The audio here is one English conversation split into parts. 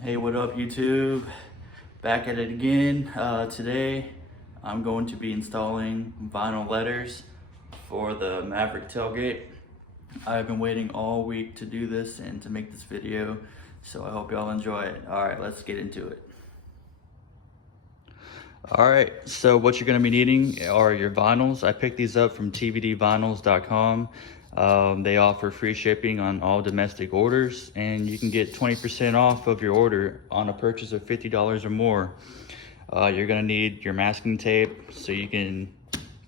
Hey, what up YouTube? Back at it again. Today I'm going to be installing vinyl letters for the Maverick tailgate. I've been waiting all week to do this and to make this video, so I hope y'all enjoy it. Alright, let's get into it. Alright, so what you're going to be needing are your vinyls. I picked these up from TVDvinyls.com. They offer free shipping on all domestic orders, and you can get 20% off of your order on a purchase of $50 or more. You're going to need your masking tape so you can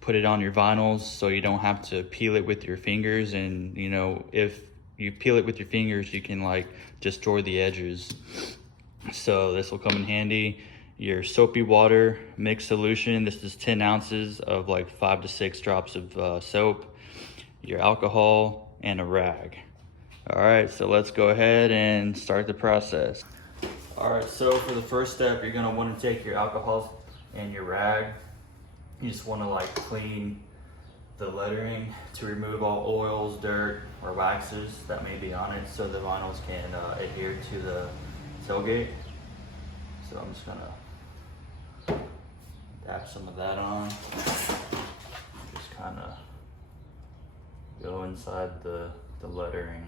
put it on your vinyls so you don't have to peel it with your fingers, and you know, if you peel it with your fingers you can like destroy the edges. So this will come in handy. Your soapy water mixed solution, this is 10 ounces of like 5 to 6 drops of soap, your alcohol, and a rag. All right, so let's go ahead and start the process. All right, so for the first step, you're gonna wanna take your alcohol and your rag. You just wanna like clean the lettering to remove all oils, dirt, or waxes that may be on it so the vinyls can adhere to the tailgate. So I'm just gonna dab some of that on. Just kind of go inside the lettering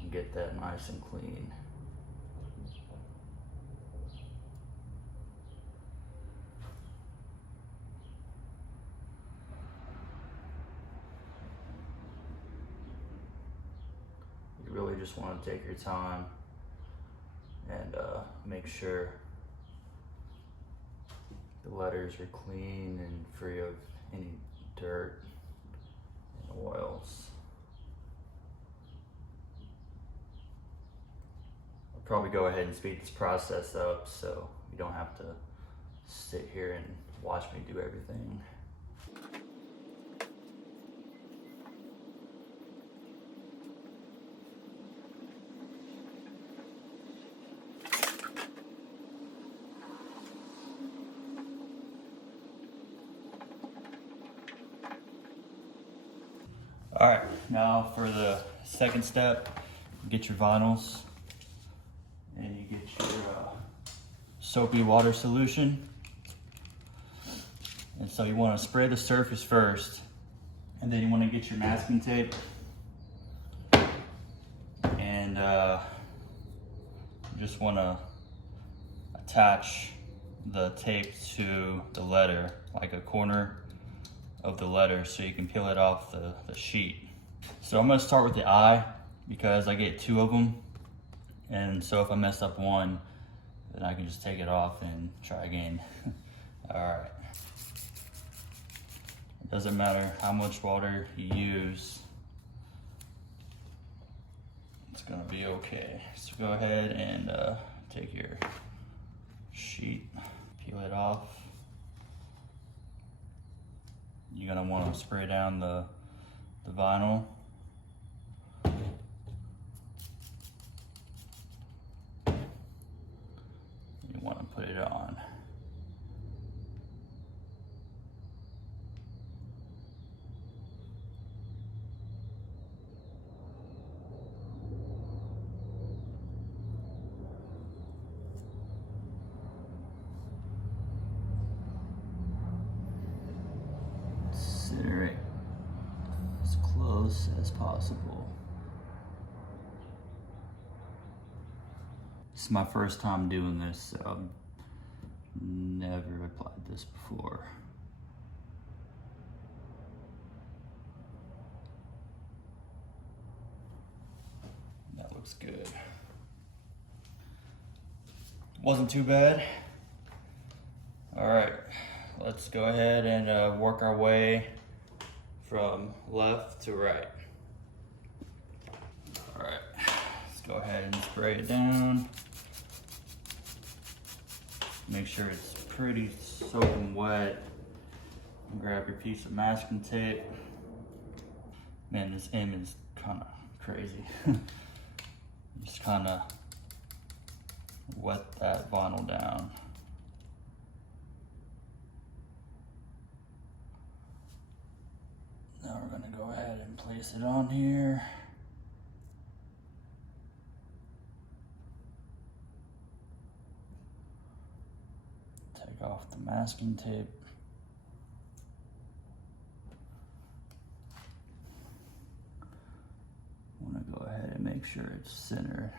and get that nice and clean. You really just want to take your time and make sure the letters are clean and free of any dirt and oils. I'll probably go ahead and speed this process up so you don't have to sit here and watch me do everything. All right, now for the second step, you get your vinyls and you get your soapy water solution. And so you want to spray the surface first, and then you want to get your masking tape and just want to attach the tape to the letter, like a corner of the letter, so you can peel it off the sheet. So I'm going to start with the eye because I get 2 of them, and so if I mess up one, then I can just take it off and try again. All right. It doesn't matter how much water you use, it's gonna be okay. So go ahead and take your sheet, peel it off. You're gonna want to spray down the vinyl. You want to put it on. Center it as close as possible. This is my first time doing this, so I've never applied this before. That looks good. Wasn't too bad. All right, let's go ahead and work our way from left to right. All right, let's go ahead and spray it down. Make sure it's pretty soaking wet. Grab your piece of masking tape. Man, this M is kind of crazy. Just kind of wet that vinyl down. Now we're gonna go ahead and place it on here. Take off the masking tape. I'm gonna go ahead and make sure it's centered.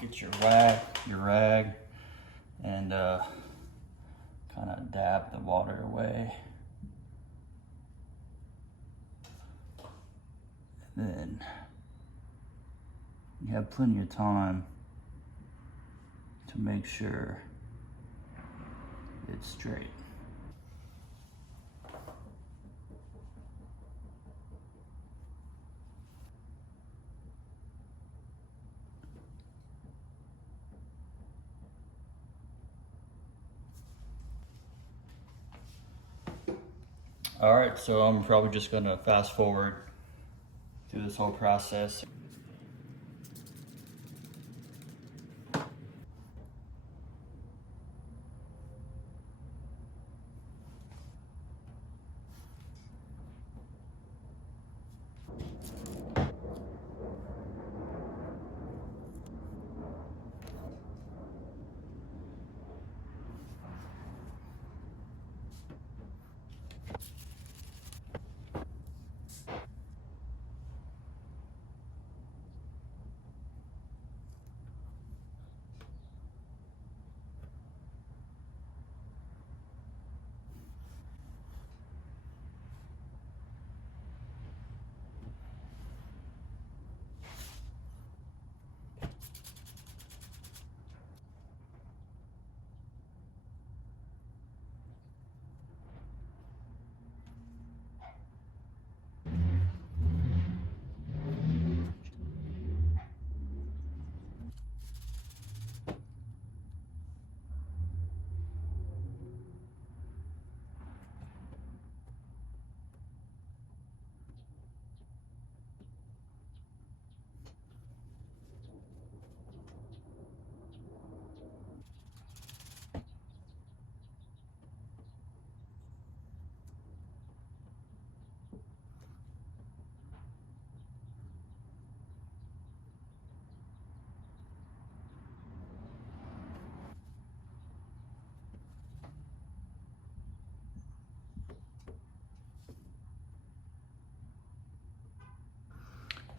Get your rag, and kind of dab the water away. And then you have plenty of time to make sure it's straight. All right, so I'm probably just gonna fast forward through this whole process.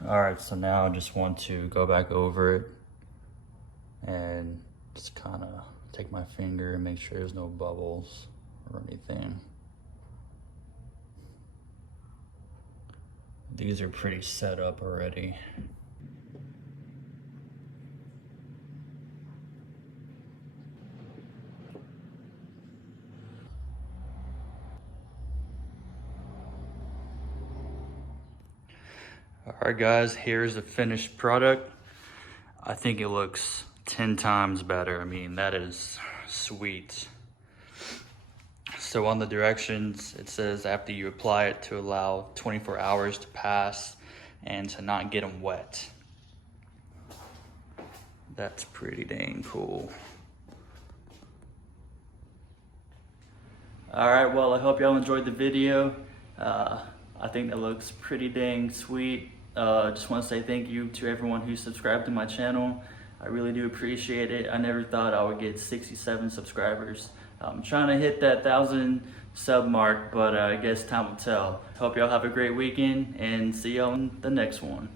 All right, so now I just want to go back over it and just kind of take my finger and make sure there's no bubbles or anything. These are pretty set up already. All right, guys, here's the finished product. I think it looks 10 times better. I mean, that is sweet. So on the directions, it says after you apply it to allow 24 hours to pass and to not get them wet. That's pretty dang cool. All right, well, I hope y'all enjoyed the video. I think that looks pretty dang sweet. Just want to say thank you to everyone who subscribed to my channel. I really do appreciate it. I never thought I would get 67 subscribers. I'm trying to hit that 1,000 sub mark, but I guess time will tell. Hope y'all have a great weekend and see y'all in the next one.